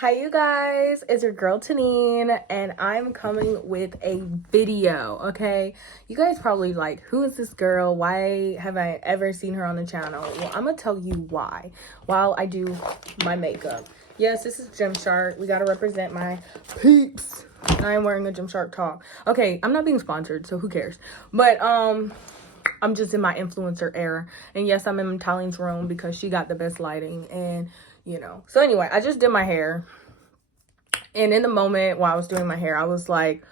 Hi you guys, it's your girl Tanine and I'm coming with a video, okay? You guys probably like, who is this girl? Why have I ever seen her on the channel? Well, I'm gonna tell you why while I do my makeup. Yes, this is Gymshark. We gotta represent my peeps. I am wearing a Gymshark top. Okay, I'm not being sponsored, so who cares? But I'm just in my influencer era. And yes, I'm in Taline's room because she got the best lighting and so anyway, I just did my hair, and in the moment while I was doing my hair, I was like,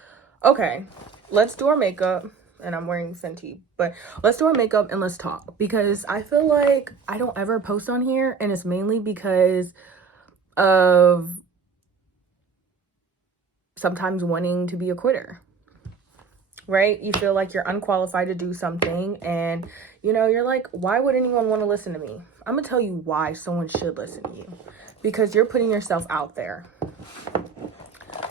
okay, let's do our makeup. And I'm wearing Fenty, but let's do our makeup and let's talk, because I feel like I don't ever post on here, and it's mainly because of sometimes wanting to be a quitter, right? You feel like you're unqualified to do something, and you're like, why would anyone want to listen to me? I'm gonna tell you why someone should listen to you. Because you're putting yourself out there.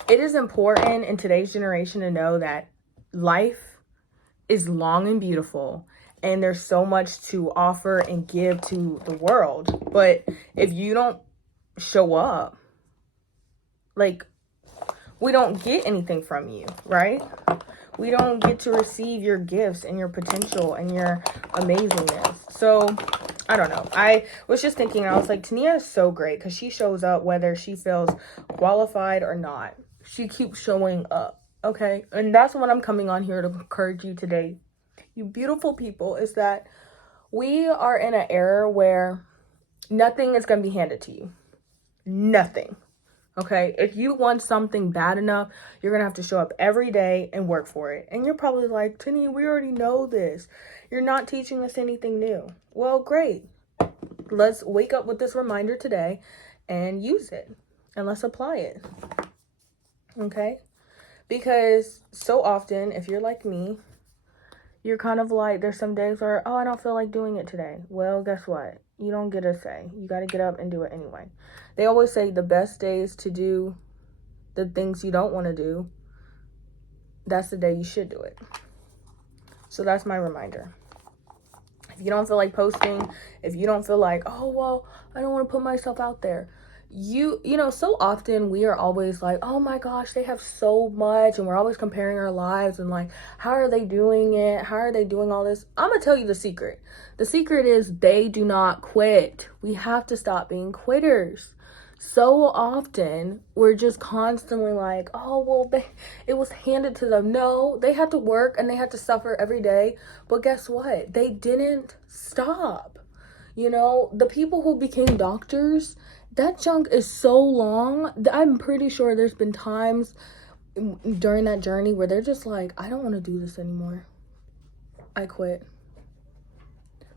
It is important in today's generation to know that life is long and beautiful, and there's so much to offer and give to the world. But if you don't show up, like, we don't get anything from you, right? We don't get to receive your gifts and your potential and your amazingness. So I don't know. I was just thinking, I was like, Tania is so great because she shows up whether she feels qualified or not. She keeps showing up, okay? And that's what I'm coming on here to encourage you today, you beautiful people, is that we are in an era where nothing is going to be handed to you. Nothing. Okay, if you want something bad enough, you're going to have to show up every day and work for it. And you're probably like, Tini, we already know this. You're not teaching us anything new. Well, great. Let's wake up with this reminder today and use it. And let's apply it. Okay? Because so often, if you're like me, you're kind of like, there's some days where, oh, I don't feel like doing it today. Well, guess what? You don't get a say. You got to get up and do it anyway. They always say the best days to do the things you don't want to do, that's the day you should do it. So that's my reminder. If you don't feel like posting, if you don't feel like, oh, well, I don't want to put myself out there. So often we are always like, oh my gosh, they have so much, and we're always comparing our lives and like, how are they doing it? How are they doing all this? I'm going to tell you the secret. The secret is they do not quit. We have to stop being quitters. So often we're just constantly like, oh, well, it was handed to them. No, they had to work and they had to suffer every day. But guess what? They didn't stop. The people who became doctors, that junk is so long. I'm pretty sure there's been times during that journey where they're just like, I don't want to do this anymore. I quit.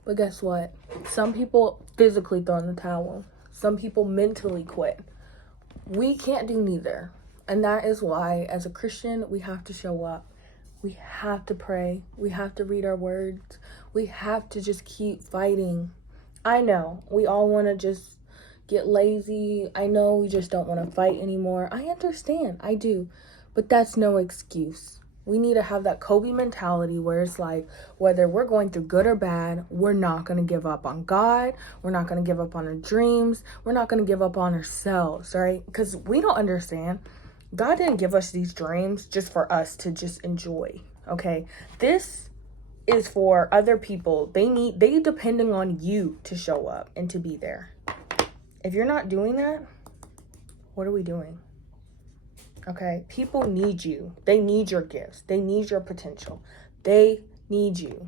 But guess what? Some people physically throw in the towel. Some people mentally quit. We can't do neither. And that is why, as a Christian, we have to show up. We have to pray. We have to read our words. We have to just keep fighting. I know we all want to just get lazy. I know we just don't want to fight anymore. I understand. I do. But that's no excuse. We need to have that Kobe mentality where it's like, whether we're going through good or bad, we're not going to give up on God. We're not going to give up on our dreams. We're not going to give up on ourselves, right? Because we don't understand. God didn't give us these dreams just for us to just enjoy, okay? This is for other people. They depending on you to show up and to be there. If you're not doing that, what are we doing? Okay, people need you. They need your gifts. They need your potential. They need you.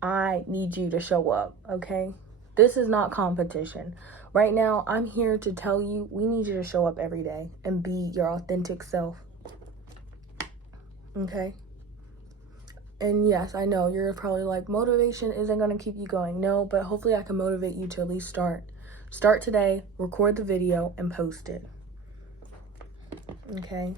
I need you to show up, okay? This is not competition. Right now, I'm here to tell you, we need you to show up every day and be your authentic self. Okay? And yes, I know you're probably like, motivation isn't going to keep you going. No, but hopefully I can motivate you to at least start. Start today, record the video, and post it. Okay,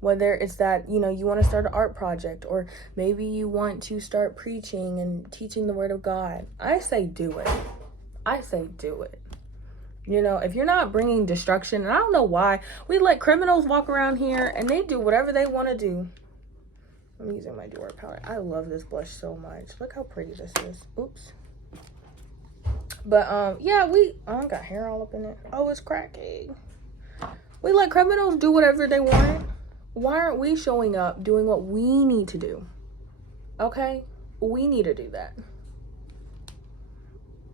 whether it's that you want to start an art project, or maybe you want to start preaching and teaching the word of God, I say do it. If you're not bringing destruction, and I don't know why we let criminals walk around here and they do whatever they want to do. I'm using my Dior palette. I love this blush so much. Look how pretty this is. Oops. But yeah, I got hair all up in it. Oh, it's cracking. We let criminals do whatever they want. Why aren't we showing up doing what we need to do? Okay? We need to do that.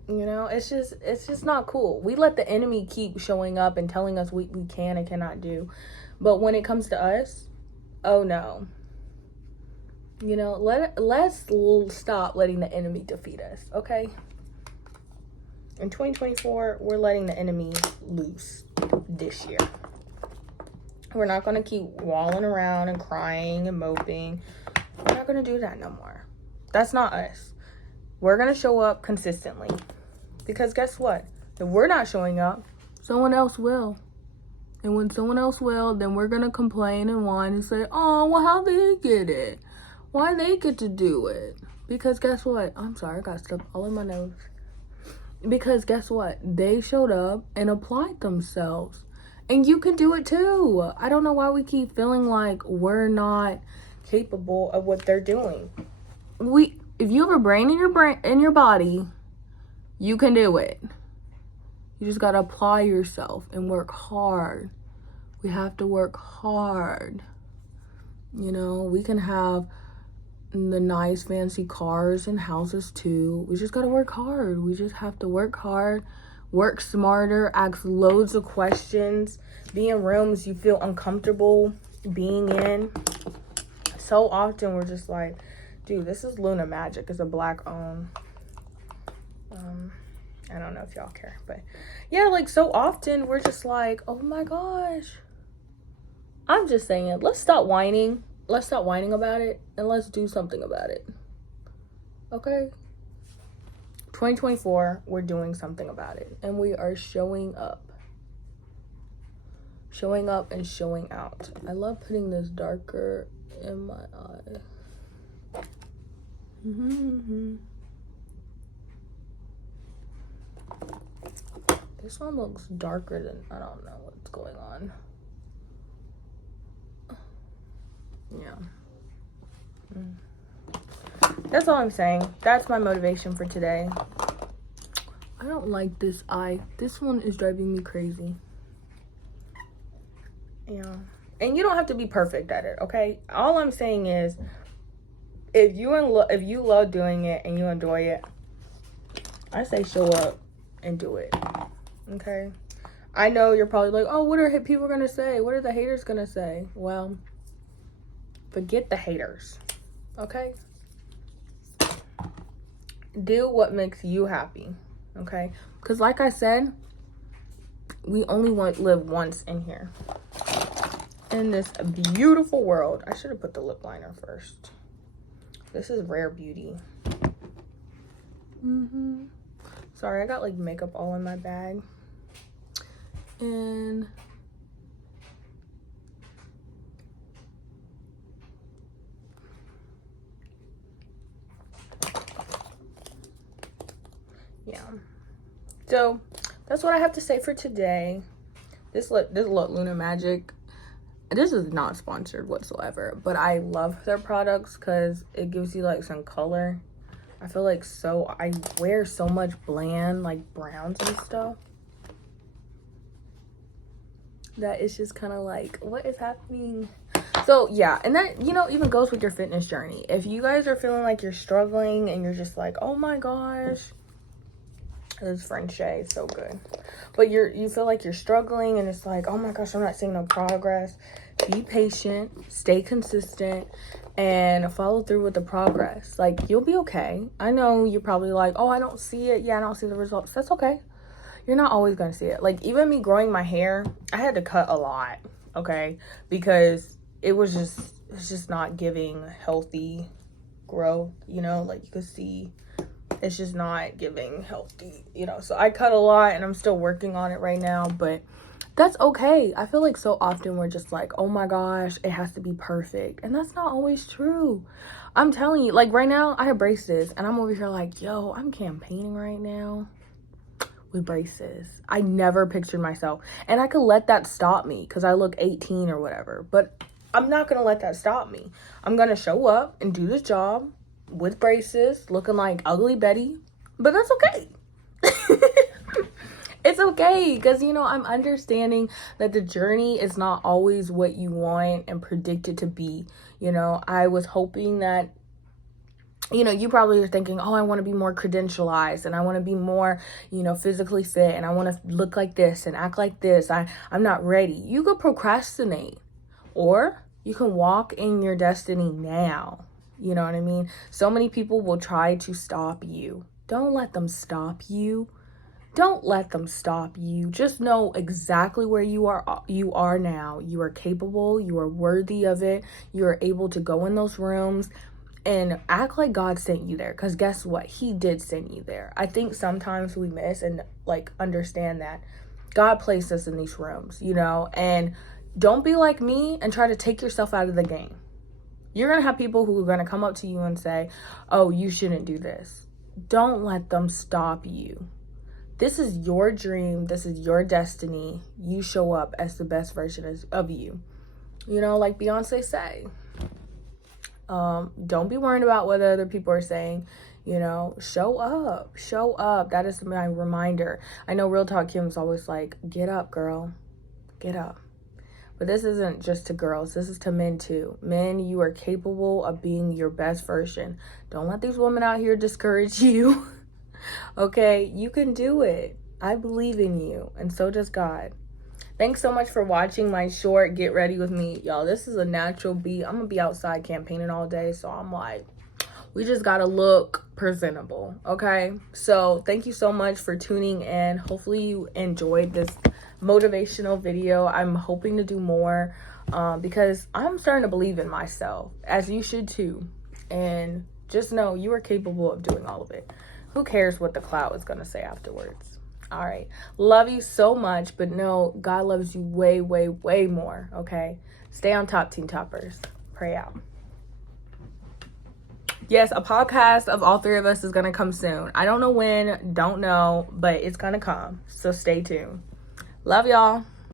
You know, it's just not cool. We let the enemy keep showing up and telling us we can and cannot do. But when it comes to us, oh no. You know, let's stop letting the enemy defeat us, okay? In 2024, we're letting the enemy loose this year. We're not going to keep walling around and crying and moping. We're not going to do that no more. That's not us. We're going to show up consistently. Because guess what? If we're not showing up, someone else will. And when someone else will, then we're going to complain and whine and say, oh, well, how they get it? Why they get to do it? Because guess what? I'm sorry, I got stuff all in my nose. Because guess what? They showed up and applied themselves. And you can do it too. I don't know why we keep feeling like we're not capable of what they're doing. If you have a brain in your body, you can do it. You just gotta apply yourself and work hard. We have to work hard. You know, we can have the nice fancy cars and houses too. We just gotta work hard. We just have to work hard, work smarter, ask loads of questions, be in rooms you feel uncomfortable being in. So often we're just like, dude, this is Luna Magic. It's a black owned. I don't know if y'all care, but yeah, like so often we're just like, oh my gosh. I'm just saying, let's stop whining. Let's stop whining about it and let's do something about it. Okay? 2024, we're doing something about it and we are showing up. Showing up and showing out. I love putting this darker in my eye. This one looks darker than, I don't know what's going on. Yeah. That's all I'm saying. That's my motivation for today. I don't like this eye. This one is driving me crazy. Yeah. And you don't have to be perfect at it, okay? All I'm saying is, if you love doing it and you enjoy it, I say show up and do it. Okay? I know you're probably like, oh, what are people gonna say? What are the haters gonna say? Well, forget the haters. Okay? Do what makes you happy. Okay? Because like I said, we only live once in here. In this beautiful world. I should have put the lip liner first. This is Rare Beauty. Sorry, I got like makeup all in my bag. And yeah. So that's what I have to say for today. This Luna Magic. This is not sponsored whatsoever, but I love their products because it gives you like some color. I feel like I wear so much bland like browns and stuff that it's just kind of like, what is happening? So yeah, and that, you know, even goes with your fitness journey. If you guys are feeling like you're struggling and you're just like, oh my gosh, this French Shea is so good, but you feel like you're struggling and it's like, oh my gosh, I'm not seeing no progress. Be patient, stay consistent, and follow through with the progress. Like, you'll be okay. I know you're probably like, oh, I don't see it. Yeah, I don't see the results. That's okay. You're not always gonna see it. Like, even me growing my hair, I had to cut a lot, okay, because it was just not giving healthy growth, you know, like you could see it's just not giving healthy, you know. So I cut a lot and I'm still working on it right now, but that's okay. I feel like so often we're just like, oh my gosh, it has to be perfect, and that's not always true. I'm telling you, like right now I have braces and I'm over here like, yo, I'm campaigning right now with braces. I never pictured myself, and I could let that stop me because I look 18 or whatever, but I'm not gonna let that stop me. I'm gonna show up and do this job with braces, looking like Ugly Betty, but that's okay. It's okay, because, you know, I'm understanding that the journey is not always what you want and predict it to be. You know, I was hoping that, you know, you probably are thinking, oh, I want to be more credentialized and I want to be more, you know, physically fit and I want to look like this and act like this. I'm not ready. You could procrastinate, or you can walk in your destiny now. You know what I mean? So many people will try to stop you. Don't let them stop you. Don't let them stop you. Just know exactly where you are now. You are capable, you are worthy of it. You are able to go in those rooms and act like God sent you there, because guess what? He did send you there. I think sometimes we miss and like understand that God placed us in these rooms, you know, and don't be like me and try to take yourself out of the game. You're going to have people who are going to come up to you and say, oh, you shouldn't do this. Don't let them stop you. This is your dream. This is your destiny. You show up as the best version of you. You know, like Beyonce say, don't be worried about what other people are saying. You know, show up. That is my reminder. I know Real Talk Kim's always like, get up, girl, get up. But this isn't just to girls. This is to men too. Men, you are capable of being your best version. Don't let these women out here discourage you. Okay, you can do it. I believe in you, and so does God. Thanks so much for watching my short Get Ready With Me. Y'all, this is a natural beat. I'm gonna be outside campaigning all day, so I'm like, we just gotta look presentable, okay? So thank you so much for tuning in. Hopefully you enjoyed this motivational video. I'm hoping to do more because I'm starting to believe in myself, as you should too. And just know you are capable of doing all of it. Who cares what the cloud is going to say afterwards? All right. Love you so much, but no, God loves you way, way, way more, okay? Stay on top, Teen Toppers. Pray out. Yes, a podcast of all three of us is going to come soon. I don't know when, don't know, but it's going to come. So stay tuned. Love y'all.